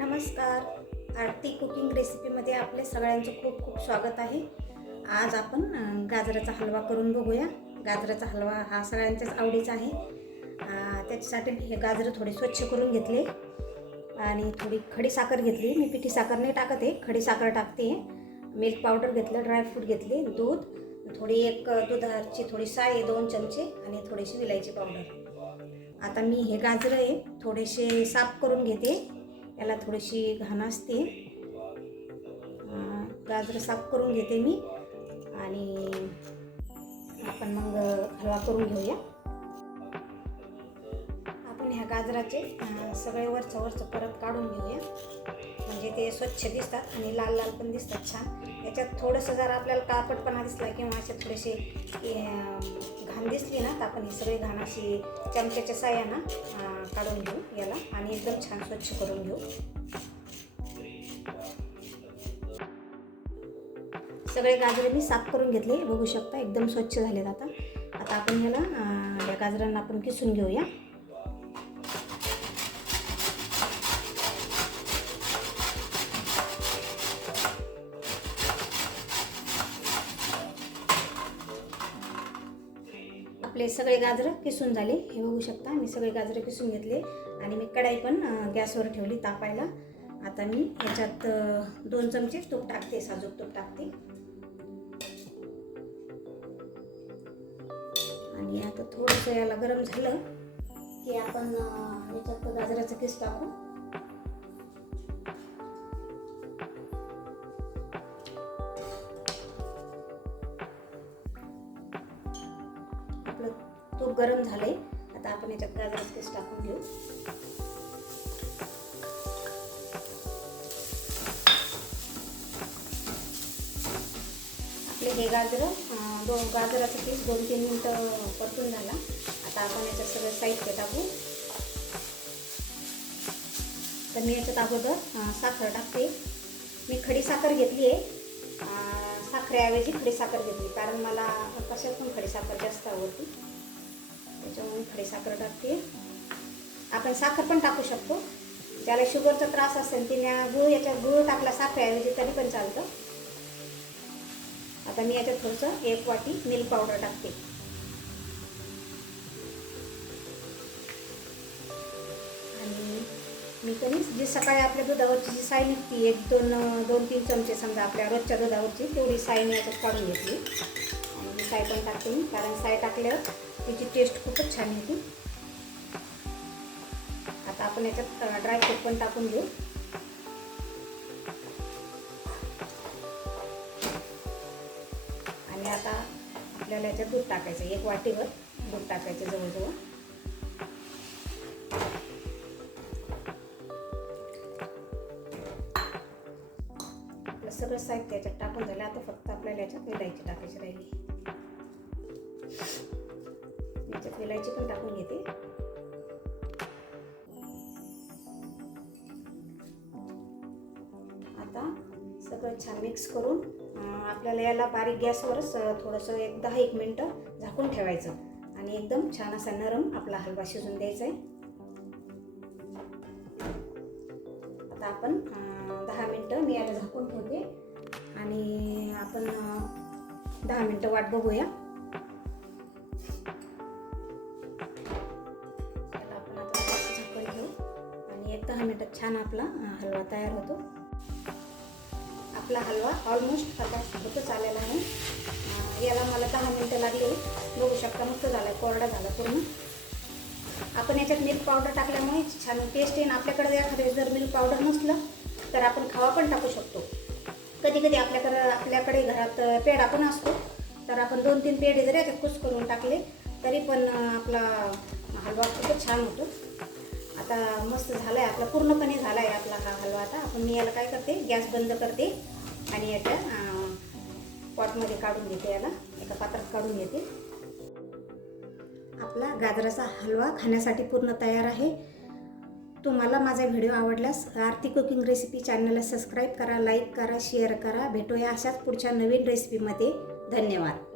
नमस्कार. आरती कुकिंग रेसिपीमध्ये आपले सगळ्यांचं खूप खूप स्वागत आहे. आज आपण गाजराचा हलवा करून बघूया. गाजराचा हलवा हा सगळ्यांच्याच आवडीचा आहे. त्याच्यासाठी मी हे गाजरं थोडे स्वच्छ करून घेतले आणि थोडी खडी साखर घेतली. मी पिठी साखर नाही टाकत आहे खडी साखर टाकते. मिल्क पावडर घेतलं ड्रायफ्रूट घेतले दूध थोडी एक दुधाची थोडी साय दोन चमचे आणि थोडीशी विलायची पावडर. आता मी हे गाजरं आहे थोडेसे साफ करून घेते. याला थोडीशी घाण असते. गाजरं साफ करून घेते मी. आणि आपण मग हलवा करून घेऊया. आपण ह्या गाजराचे सगळे वरचं वरचं परत काढून घेऊया. म्हणजे ते स्वच्छ दिसतात आणि लाल लाल पण दिसतात छान. याच्यात थोडंसं जर आपल्याला काळपटपणा दिसला किंवा असे थोडेसे घाण दिसली ना तर आपण ही सगळी घाण अशी चमच्याच्या साह्यानं काढून घेऊ याला आणि एकदम छान स्वच्छ करून घेऊ. सगळे गाजरे मी साफ करून घेतले. बघू शकता एकदम स्वच्छ झालेत आता. आता आपण ह्याला या गाजरांना आपण किसून घेऊया. आपले सगळे गाजरं किसून झाले. हे बघू शकता मी सगळे गाजरं किसून घेतले. आणि मी कढाई पण गॅसवर ठेवली तापायला. आता मी ह्याच्यात दोन चमचे तूप टाकते साजूक तूप टाकते. आणि आता थोडंसं याला गरम झालं की आपण ह्याच्यात गाजराचं किस टाकू. तूप गरम झाले आता आपण याच्यात गाजर किस टाकून घेऊ. आपले हे गाजरं दोन गाजराचं पीस दोन तीन मिनटं परतून झाला. आता आपण याच्यात सगळं साहित्य टाकू. तर मी याच्यात अगोदर साखर टाकते. मी खडी साखर घेतली आहे. साखरेऐवजी खडी साखर घेतली. कारण मला कशात पण खडी साखर जास्त आवडते. त्याच्यामुळे खडी साखर टाकते. आपण साखर पण टाकू शकतो. ज्याला शुगरचा त्रास असेल तिने गुळ याच्यात गुळ टाकला साखरेऐवजी तरी पण चालतं. आता मी याच्यात थोडंसं एक वाटी मिल्क पावडर टाकते. आणि मी कधी जी सकाळी आपल्या दुधावरची जी साय निघते एक दोन दोन तीन चमचे समजा आपल्या रोजच्या दुधावरची तेवढी साय मी याच्यात काढून घेतली. आणि साय पण टाकते मी कारण साय टाकल्यावर याची टेस्ट खूपच छान येते आता आपण याच्यात ड्रायफ्रूट पण टाकून घेऊ. आणि आता आपल्याला याच्यात दूध टाकायचं एक वाटीवर दूध टाकायचं जवळजवळ. सगळं साहित्य याच्यात टाकून झालं आता फक्त आपल्याला याच्यात विलायची टाकायची राहिली. याच्यात विलायची पण टाकून घेते. आता सगळं छान मिक्स करून आपल्याला याला बारीक गॅसवरच थोडंसं एक दहा एक मिनटं झाकून ठेवायचं. आणि एकदम छान असा नरम आपला हलवा शिजून द्यायचा आहे. आता आपण दहा मिनटं मी याला झाकून ठेवते. आणि आपण दहा मिनटं वाट बघूया. दहा मिनटात छान आपला हलवा तयार होतो. आपला हलवा ऑलमोस्ट आता होतच आलेला आहे. याला मला दहा मिनटं लागली. बघू शकता मस्त झाला कोरडा झाला पूर्ण. आपण याच्यात मिल्क पावडर टाकल्यामुळे छान टेस्ट येईन. आपल्याकडे एखाद्या जर मिल्क पावडर नसलं तर आपण खावा पण टाकू शकतो. कधी कधी आपल्याकडे आपल्याकडे घरात पेढा पण असतो. तर आपण दोन तीन पेढे जरी याच्यात कुस करून टाकले तरी पण आपला हलवा खूपच छान होतो. आता मस्त झाला आहे आपला पूर्णपणे झाला आहे आपला हा हलवा आता. आपण मी याला काय करते गॅस बंद करते आणि याच्या पॉटमध्ये काढून घेते याला. एका पात्रात काढून घेते. आपला गाजराचा हलवा खाण्यासाठी पूर्ण तयार आहे. तुम्हाला माझा व्हिडिओ आवडल्यास आरती कुकिंग रेसिपी चॅनलला सबस्क्राईब करा लाईक करा शेअर करा. भेटूया अशाच पुढच्या नवीन रेसिपीमध्ये. धन्यवाद.